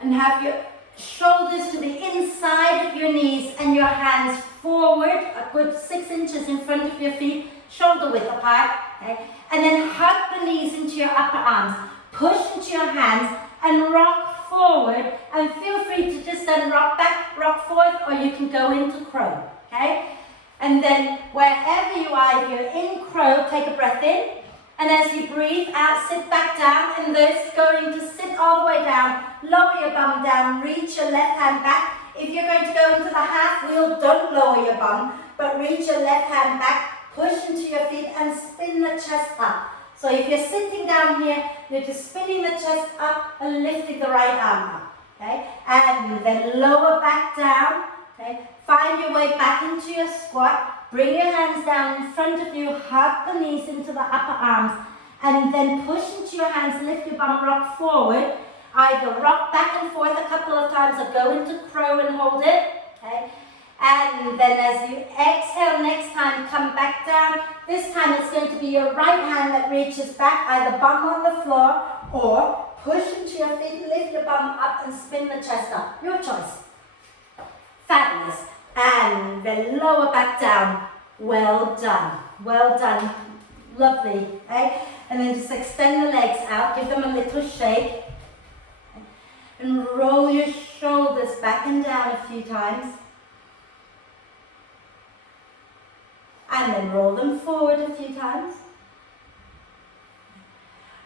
And have your shoulders to the inside of your knees and your hands forward, a good 6 inches in front of your feet, shoulder width apart, okay? And then hug the knees into your upper arms, push into your hands and rock forward, and feel free to just then rock back, rock forward, or you can go into crow, okay? And then wherever you are, if you're in crow, take a breath in, and as you breathe out, sit back down, and those going to sit all the way down, lower your bum down, reach your left hand back. If you're going to go into the half wheel, don't lower your bum, but reach your left hand back, push into your feet and spin the chest up. So if you're sitting down here, you're just spinning the chest up and lifting the right arm up, okay? And then lower back down, okay? Find your way back into your squat. Bring your hands down in front of you, hug the knees into the upper arms, and then push into your hands, lift your bum, rock forward. Either rock back and forth a couple of times or go into crow and hold it, okay? And then as you exhale next time, come back down. This time it's going to be your right hand that reaches back, either bum on the floor or push into your feet, lift your bum up and spin the chest up. Your choice. Fabulous. And then lower back down. Well done. Well done. Lovely. Okay? And then just extend the legs out, give them a little shake. And roll your shoulders back and down a few times. And then roll them forward a few times.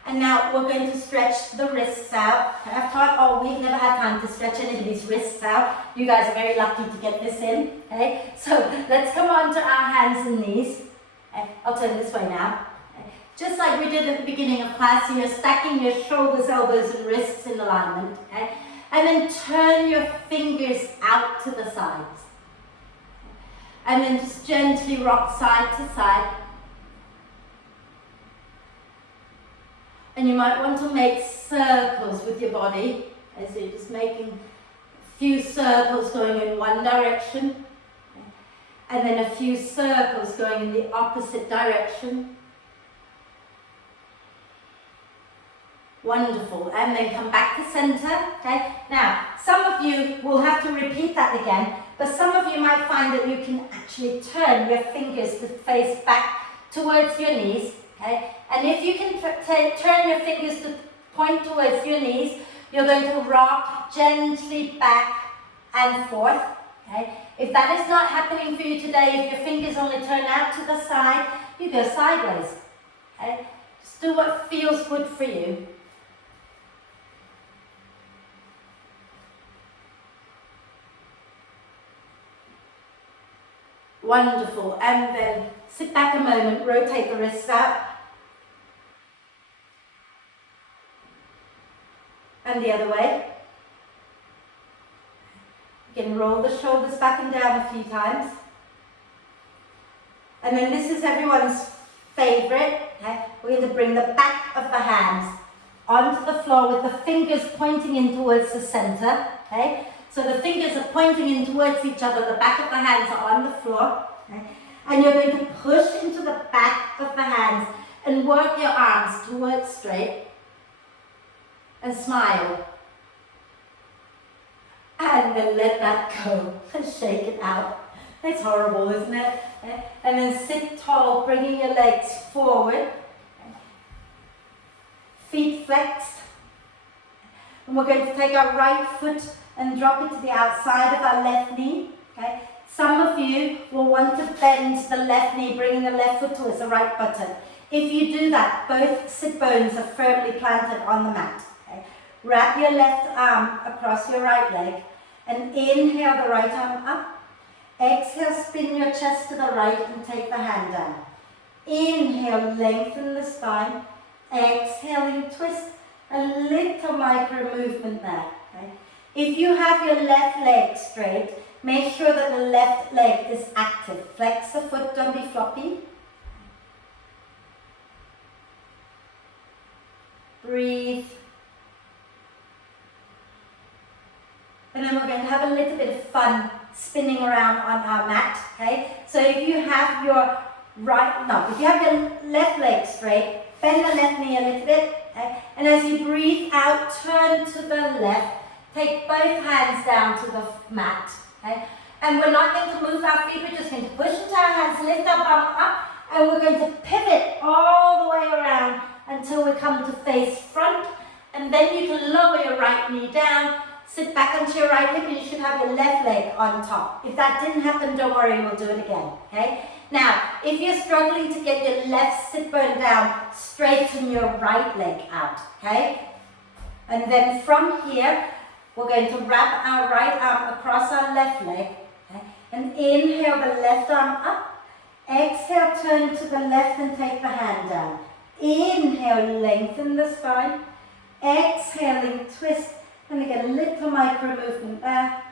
And now we're going to stretch the wrists out. I've taught all week, never had time to stretch anybody's wrists out. You guys are very lucky to get this in. Okay? So let's come on to our hands and knees. Okay? I'll turn this way now. Okay? Just like we did at the beginning of class, you're stacking your shoulders, elbows, and wrists in alignment. Okay? And then turn your fingers out to the sides. And then just gently rock side to side. And you might want to make circles with your body, as you're just making a few circles going in one direction, and then a few circles going in the opposite direction. Wonderful. And then come back to center. Okay. Now, some of you will have to repeat that again, but some of you might find that you can actually turn your fingers to face back towards your knees. Okay. And if you can turn your fingers to point towards your knees, you're going to rock gently back and forth. Okay. If that is not happening for you today, if your fingers only turn out to the side, you go sideways. Okay. Just do do what feels good for you. Wonderful. And then sit back a moment, rotate the wrists out. And the other way. You can roll the shoulders back and down a few times. And then this is everyone's favorite. Okay? We're going to bring the back of the hands onto the floor with the fingers pointing in towards the center. Okay? So the fingers are pointing in towards each other, the back of the hands are on the floor. Okay? And you're going to push into the back of the hands and work your arms towards straight. And smile. And then let that go and shake it out. It's horrible, isn't it? And then sit tall, bringing your legs forward. Feet flexed. And we're going to take our right foot and drop it to the outside of our left knee. Okay? Some of you will want to bend the left knee, bringing the left foot towards the right button. If you do that, both sit bones are firmly planted on the mat. Okay? Wrap your left arm across your right leg and inhale the right arm up. Exhale, spin your chest to the right and take the hand down. Inhale, lengthen the spine. Exhaling, twist. A little micro movement there. Okay? If you have your left leg straight, make sure that the left leg is active. Flex the foot, don't be floppy. Breathe. And then we're going to have a little bit of fun spinning around on our mat, okay? So if you have your left leg straight, bend the left knee a little bit, okay? And as you breathe out, turn to the left, take both hands down to the mat, okay? And we're not going to move our feet, we're just going to push into our hands, lift our bum up, and we're going to pivot all the way around until we come to face front, and then you can lower your right knee down, sit back onto your right hip, and you should have your left leg on top. If that didn't happen, don't worry, we'll do it again, okay? Now, if you're struggling to get your left sit bone down, straighten your right leg out, okay? And then from here, we're going to wrap our right arm across our left leg, okay? And inhale the left arm up. Exhale, turn to the left and take the hand down. Inhale, lengthen the spine. Exhaling, twist. And again, a little micro movement there.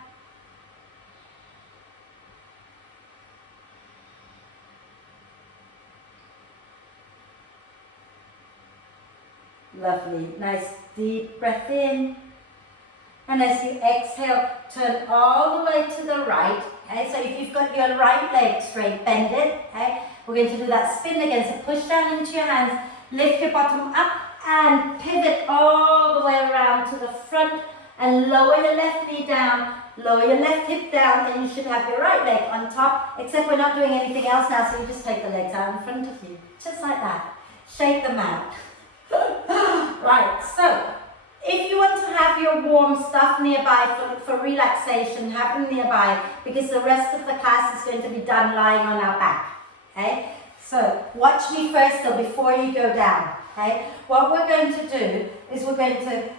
Lovely. Nice deep breath in. And as you exhale, turn all the way to the right. Okay? So if you've got your right leg straight, bend it. Okay? We're going to do that spin again. So push down into your hands, lift your bottom up, and pivot all the way around to the front and lower your left knee down, lower your left hip down, and you should have your right leg on top, except we're not doing anything else now, so you just take the legs out in front of you, just like that. Shake them out. Right, so if you want to have your warm stuff nearby for relaxation, have them nearby, because the rest of the class is going to be done lying on our back. Okay? So watch me first though before you go down. Okay? What we're going to do is we're going to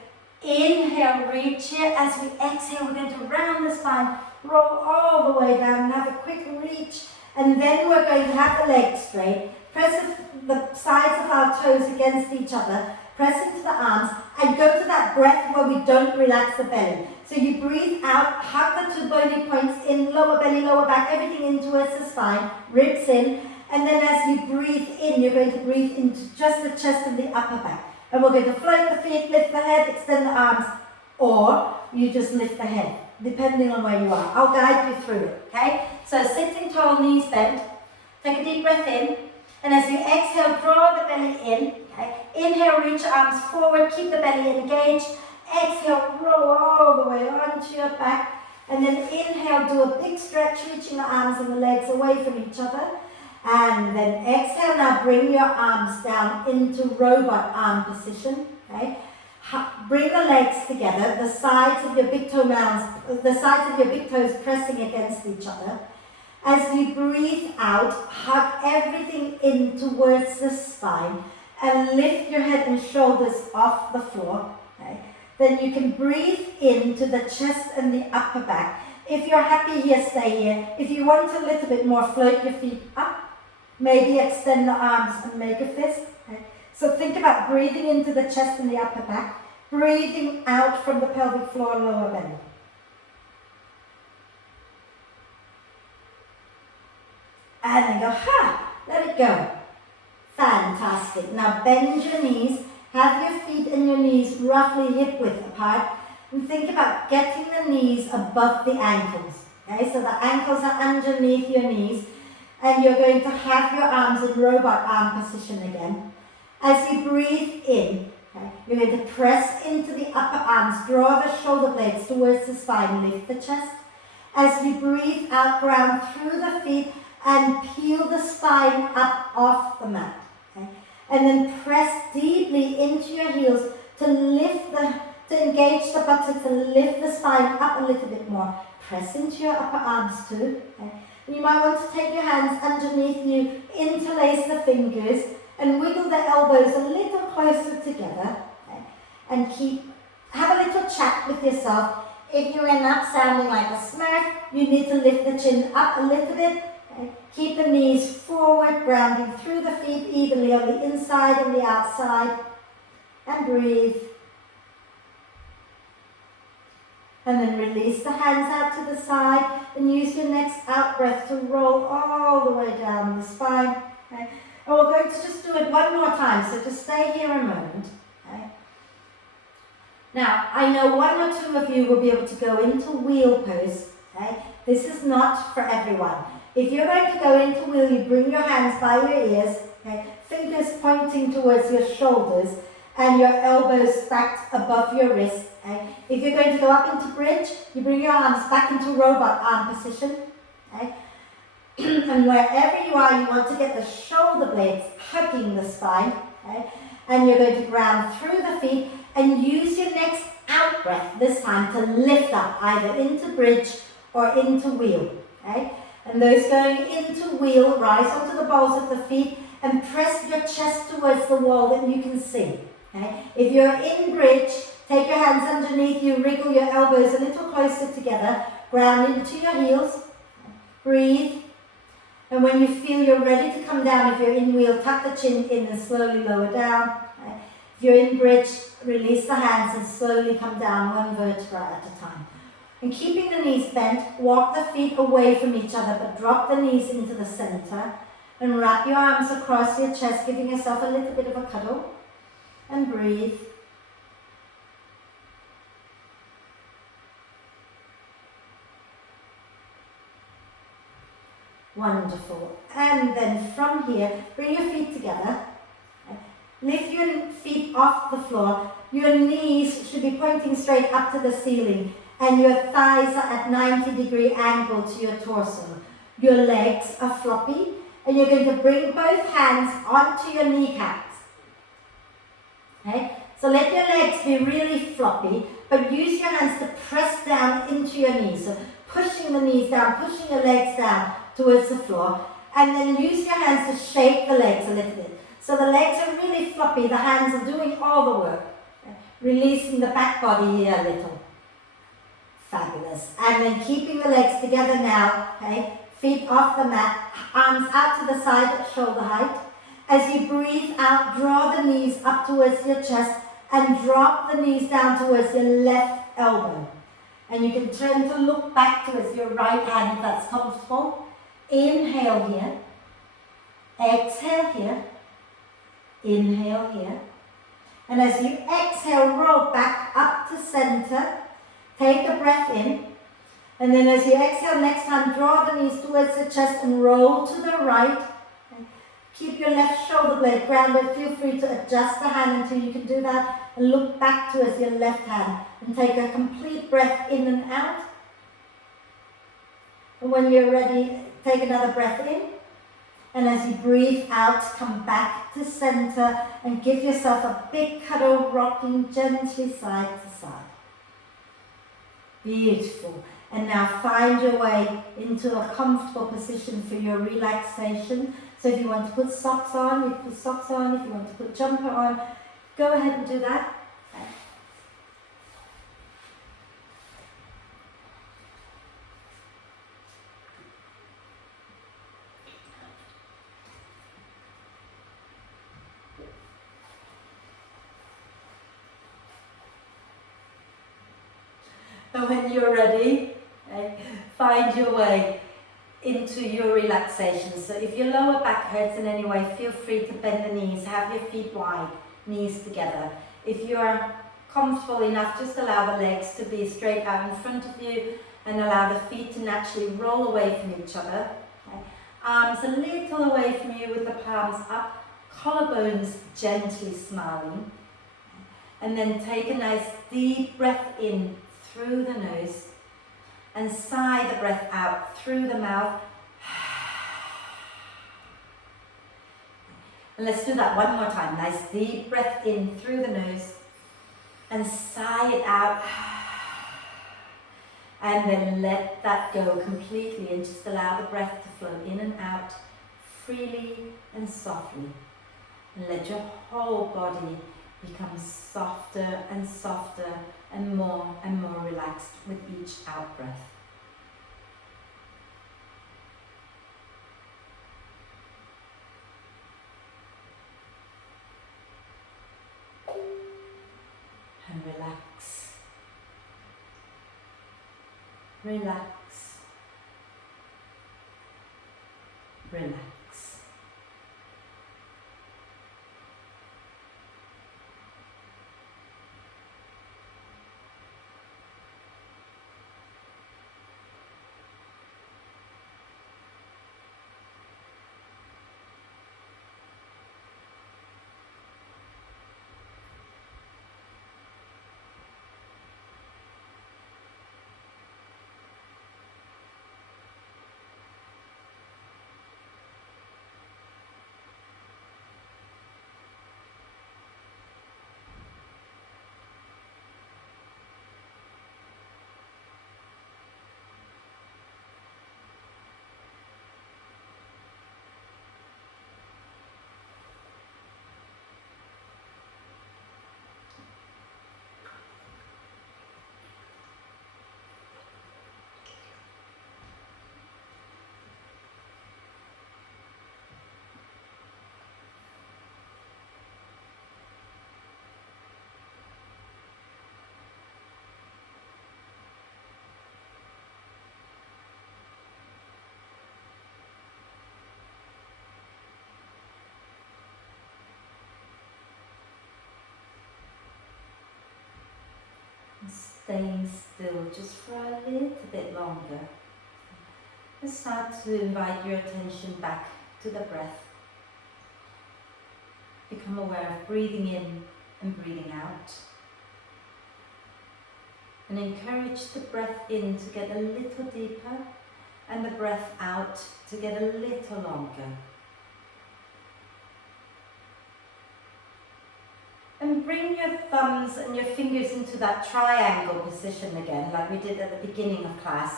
inhale, reach here. As we exhale, we're going to round the spine, roll all the way down, and have a quick reach. And then we're going to have the legs straight. Press the sides of our toes against each other. Press into the arms and go to that breath where we don't relax the belly. So you breathe out, hug the two bony points in, lower belly, lower back, everything in towards the spine, ribs in. And then as you breathe in, you're going to breathe into just the chest and the upper back. And we're going to float the feet, lift the head, extend the arms, or you just lift the head, depending on where you are. I'll guide you through it, okay? So sitting tall, knees bent. Take a deep breath in. And as you exhale, draw the belly in, okay? Inhale, reach arms forward, keep the belly engaged. Exhale, roll all the way onto your back. And then inhale, do a big stretch, reaching the arms and the legs away from each other. And then exhale, now bring your arms down into robot arm position, okay? Bring the legs together, the sides of your big toes pressing against each other. As you breathe out, hug everything in towards the spine and lift your head and shoulders off the floor. Okay? Then you can breathe into the chest and the upper back. If you're happy here, stay here. If you want a little bit more, float your feet up. Maybe extend the arms and make a fist. Okay? So think about breathing into the chest and the upper back. Breathing out from the pelvic floor, lower belly. And then go, ha! Let it go. Fantastic. Now bend your knees. Have your feet and your knees roughly hip width apart. And think about getting the knees above the ankles. Okay, so the ankles are underneath your knees. And you're going to have your arms in robot arm position again. As you breathe in, okay, you're going to press into the upper arms. Draw the shoulder blades towards the spine. Lift the chest. As you breathe out, ground through the feet and peel the spine up off the mat. Okay? And then press deeply into your heels to engage the buttocks and lift the spine up a little bit more. Press into your upper arms too. Okay? And you might want to take your hands underneath you, interlace the fingers, and wiggle the elbows a little closer together. Okay? And have a little chat with yourself. If you end up sounding like a Smurf, you need to lift the chin up a little bit. Okay? Keep the knees forward, grounding through the feet evenly on the inside and the outside. And breathe. And then release the hands out to the side and use your next out breath to roll all the way down the spine. Okay? And we're going to just do it one more time, so just stay here a moment. Okay? Now, I know one or two of you will be able to go into wheel pose. Okay? This is not for everyone. If you're going to go into wheel, you bring your hands by your ears, okay? Fingers pointing towards your shoulders, and your elbows stacked above your wrists. Okay? If you're going to go up into bridge, you bring your arms back into robot arm position. Okay? And wherever you are, you want to get the shoulder blades hugging the spine. Okay? And you're going to ground through the feet and use your next out breath this time to lift up either into bridge or into wheel. Okay? And those going into wheel, rise onto the balls of the feet and press your chest towards the wall that you can see. Okay? If you're in bridge, take your hands underneath you, wriggle your elbows a little closer together, ground into your heels, breathe. And when you feel you're ready to come down, if you're in wheel, tuck the chin in and slowly lower down. Okay? If you're in bridge, release the hands and slowly come down one vertebra at a time. And keeping the knees bent, walk the feet away from each other, but drop the knees into the center. And wrap your arms across your chest, giving yourself a little bit of a cuddle. And breathe. Wonderful. And then from here, bring your feet together. Lift your feet off the floor. Your knees should be pointing straight up to the ceiling. And your thighs are at 90-degree angle to your torso. Your legs are floppy. And you're going to bring both hands onto your kneecaps. Okay? So let your legs be really floppy, but use your hands to press down into your knees. So pushing the knees down, pushing your legs down towards the floor. And then use your hands to shake the legs a little bit. So the legs are really floppy, the hands are doing all the work. Okay? Releasing the back body here a little. Fabulous. And then keeping the legs together now, okay? Feet off the mat, arms out to the side at shoulder height. As you breathe out, draw the knees up towards your chest and drop the knees down towards your left elbow. And you can turn to look back towards your right hand if that's comfortable. Inhale here. Exhale here. Inhale here. And as you exhale, roll back up to center. Take a breath in. And then as you exhale next time, draw the knees towards the chest and roll to the right. Keep your left shoulder blade grounded. Feel free to adjust the hand until you can do that. And look back towards your left hand. And take a complete breath in and out. And when you're ready, take another breath in. And as you breathe out, come back to center and give yourself a big cuddle, rocking gently side to side. Beautiful. And now find your way into a comfortable position for your relaxation. So if you want to put socks on, you put socks on. If you want to put jumper on, go ahead and do that. And when you're ready, find your way into your relaxation. So if your lower back hurts in any way, feel free to bend the knees, have your feet wide, knees together. If you're comfortable enough, just allow the legs to be straight out in front of you and allow the feet to naturally roll away from each other. Arms a little away from you with the palms up, collarbones gently smiling. And then take a nice deep breath in through the nose and sigh the breath out through the mouth. And let's do that one more time. Nice deep breath in through the nose and sigh it out. And then let that go completely and just allow the breath to flow in and out freely and softly. And let your whole body become softer and softer and more relaxed with each out breath. And relax. Relax. Relax. Staying still just for a little bit longer. Let's start to invite your attention back to the breath. Become aware of breathing in and breathing out. And encourage the breath in to get a little deeper and the breath out to get a little longer. And bring your thumbs and your fingers into that triangle position again, like we did at the beginning of class.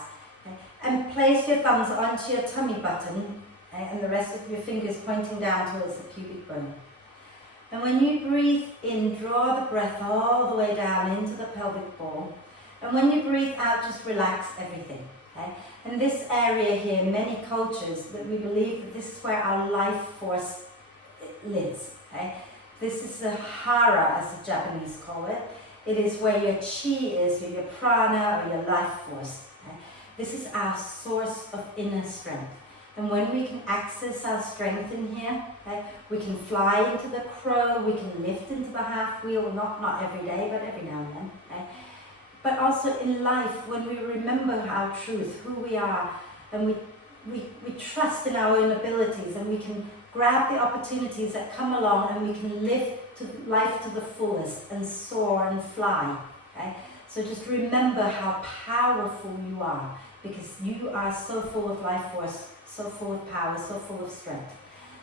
And place your thumbs onto your tummy button and the rest of your fingers pointing down towards the pubic bone. And when you breathe in, draw the breath all the way down into the pelvic ball. And when you breathe out, just relax everything. And this area here, many cultures, that we believe that this is where our life force lives. This is the hara, as the Japanese call it. It is where your chi is, or your prana, or your life force. This is our source of inner strength. And when we can access our strength in here, we can fly into the crow, we can lift into the half wheel, not every day, but every now and then. But also in life, when we remember our truth, who we are, and we trust in our own abilities, and we can grab the opportunities that come along, and we can live life to the fullest and soar and fly. So just remember how powerful you are, because you are so full of life force, so full of power, so full of strength.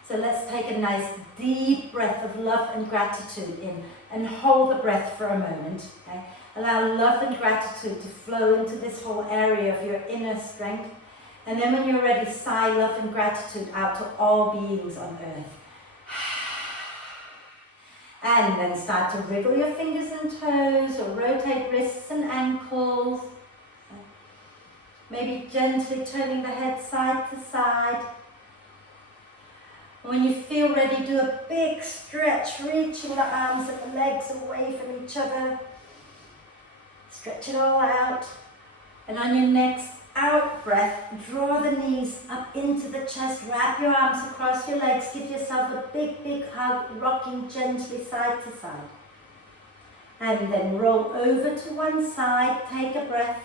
So let's take a nice deep breath of love and gratitude in, and hold the breath for a moment. Allow love and gratitude to flow into this whole area of your inner strength. And then when you're ready, sigh love and gratitude out to all beings on earth. And then start to wriggle your fingers and toes or rotate wrists and ankles. Maybe gently turning the head side to side. When you feel ready, do a big stretch, reaching the arms and the legs away from each other. Stretch it all out. And on your next out breath, draw the knees up into the chest, wrap your arms across your legs, give yourself a big, big hug, rocking gently side to side. And then roll over to one side, take a breath,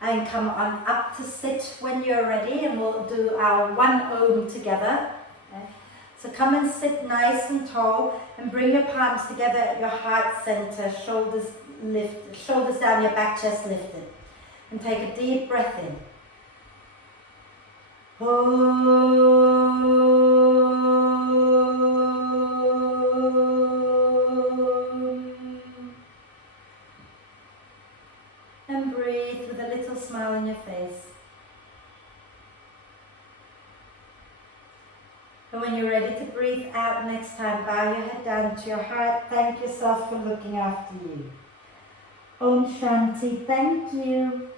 and come on up to sit when you're ready, and we'll do our one Om together. Okay. So come and sit nice and tall, and bring your palms together at your heart center, shoulders lifted, shoulders down your back, chest lifted. And take a deep breath in. And breathe with a little smile on your face. And when you're ready to breathe out next time, bow your head down to your heart. Thank yourself for looking after you. Om Shanti, thank you.